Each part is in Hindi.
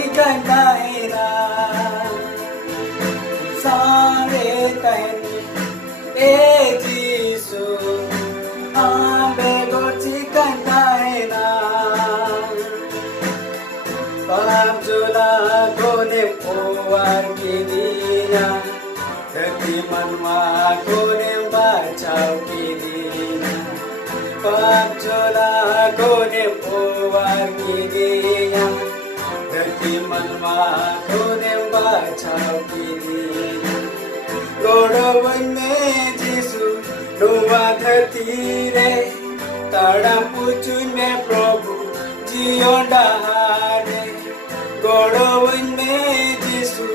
चिकना है ना सारे कहने ए जीसु आंबे को चिकना है ना पाप जोला कोने पोवार की दीना धरती मनवा कोने बचाव की दीना पाप जोला कोने पोवार की दीना धरती मनवा कोने बचाव की दीना गोड़वने जीसु डोवा धरती रे ताड़ा पूछने प्रभु जियो डहारे गोड़वने जीसु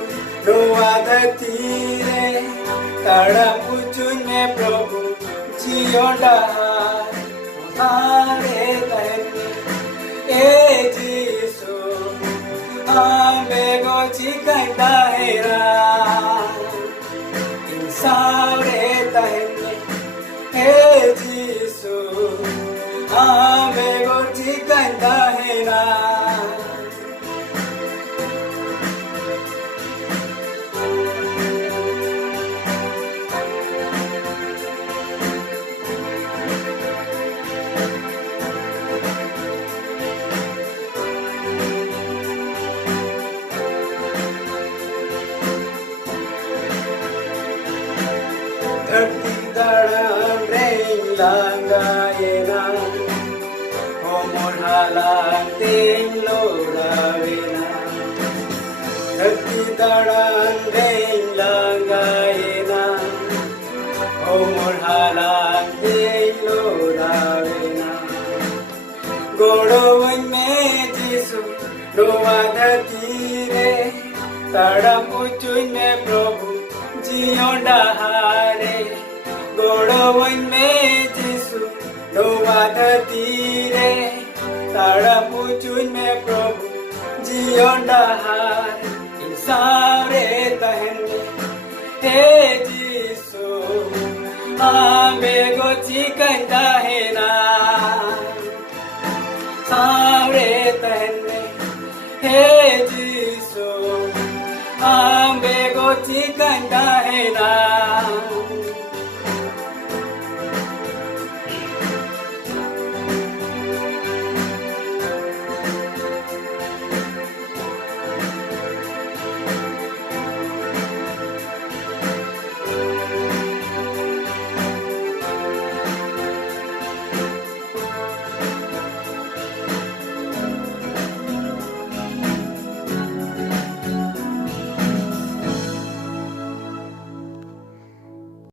डोवा धरती रे ताड़ा पूछने प्रभु जियो डहारे हारे कहने ए जीसु आंबे को चिकना है रा सारे कहने ए जीसु आंबे को चिकना है रा धरती दाड़ा रेंग लांगायेना हो मोढ़ाला तें लोड़ावेना धरती दाड़ा रेंग लांगायेना हो मोढ़ाला तें लोड़ावेना गोड़वन में जीसु डोवा धरती रे ताड़ा पूछुन में प्रभु जियो डहारे गोड़वन में जीसु डोवा धरती रे ताड़ा पूछुन में प्रभु जियो डहारे सारे कहने हे जीसु आंबे को चिकना है ना सारे कहने हे जीसु आंबे को चिकना है ना